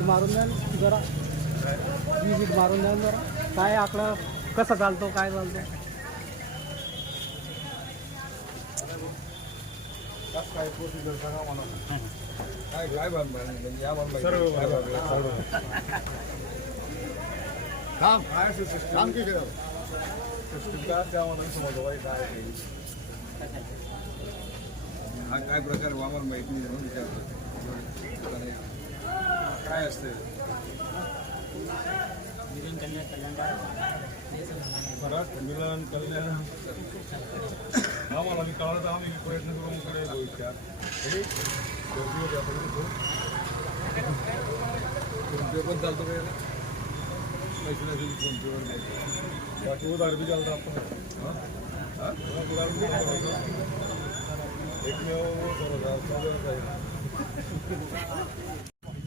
मारून द्या ना जरा. विजिट मारून द्या ना जरा. काय आकडा कसा चालतो काय चालतो? काय प्रोसिजर सांगा मला काय काय बांधणार म्हणजे काय काय असं की काय काय हा काय प्रकार आहे माहिती नाही म्हणून विचारतो काय असतं बरं मिलन कल्याण आम्हाला मी कळलं तर आम्ही प्रयत्न करून कडे जाऊ विचार हे गर्दी होती आपण तिथं. फोनपे पण चालतो काय पैसे नसेल फोनपेवर नाही बाकी उधार बी चालतं आपण हां हां उधार बी चालतं. एकमेव बरोबर चालूच आहे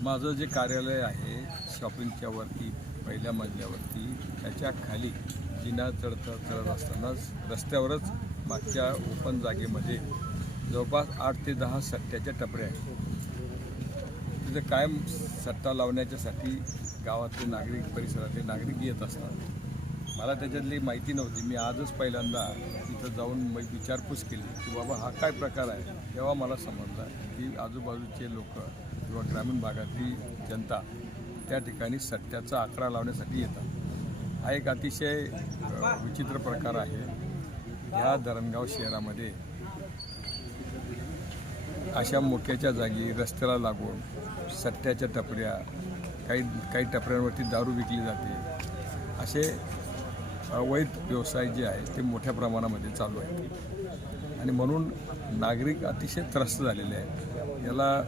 माझं जे कार्यालय आहे शॉपिंगच्या वरती पहिल्या मजल्यावरती त्याच्याखाली जिना चढता चढत असतानाच रस्त्यावरच मागच्या ओपन जागेमध्ये जवळपास आठ ते दहा सट्ट्याच्या टपऱ्या आहेत. तिथं कायम सट्टा लावण्याच्यासाठी गावातले नागरिक परिसरातले नागरिक येत असतात. मला त्याच्यातली माहिती नव्हती. मी आजच पहिल्यांदा तिथं जाऊन विचारपूस केली की बाबा हा काय प्रकार आहे? तेव्हा मला समजला की आजूबाजूचे लोक किंवा ग्रामीण भागातली जनता त्या ठिकाणी सट्ट्याचा आकडा लावण्यासाठी येतात. हा एक अतिशय विचित्र प्रकार आहे. ह्या धरणगाव शहरामध्ये अशा मोक्याच्या जागी रस्त्याला लागून सट्ट्याच्या टपऱ्या काही काही टपऱ्यांवरती दारू विकली जाते. असे अवैध व्यवसाय जे आहे ते मोठ्या प्रमाणामध्ये चालू आहेत आणि म्हणून नागरिक अतिशय त्रस्त झालेले आहेत. याला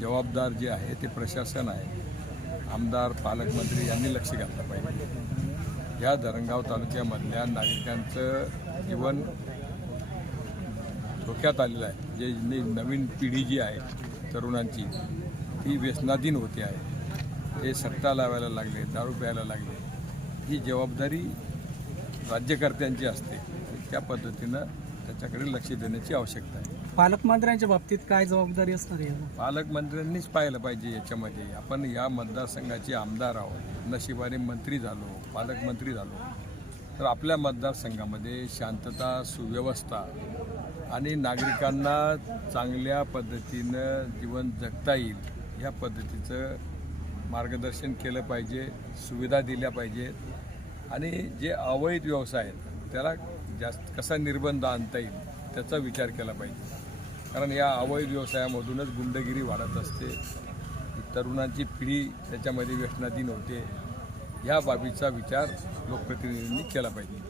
जबाबदार जे आहे ते प्रशासन आहे. आमदार पालकमंत्री यांनी लक्ष घातलं पाहिजे. या धरणगाव तालुक्यामधल्या नागरिकांचं जीवन धोक्यात आलेलं आहे. जे नवीन पिढी जी आहे तरुणांची ती व्यसनाधीन होते आहे. ते सट्टा लावायला लागले दारू प्यायला लागले. ही जबाबदारी राज्यकर्त्यांची असते. त्या पद्धतीनं त्याच्याकडे लक्ष देण्याची आवश्यकता आहे. पालकमंत्र्यांच्या बाबतीत काय जबाबदारी असणार आहे पालकमंत्र्यांनीच पाहिलं पाहिजे याच्यामध्ये. आपण या मतदारसंघाचे आमदार आहोत. नशिबाने मंत्री झालो पालकमंत्री झालो. तर आपल्या मतदारसंघामध्ये शांतता सुव्यवस्था आणि नागरिकांना चांगल्या पद्धतीनं जीवन जगता येईल या पद्धतीचं मार्गदर्शन केलं पाहिजे सुविधा दिल्या पाहिजेत. आणि जे अवैध व्यवसाय आहेत त्याला जास्त कसा निर्बंध आणता येईल त्याचा विचार केला पाहिजे. कारण या अवैध व्यवसायामधूनच गुंडगिरी वाढत असते. तरुणांची पिढी त्याच्यामध्ये व्यसनाधीन होते. ह्या बाबीचा विचार लोकप्रतिनिधींनी केला पाहिजे.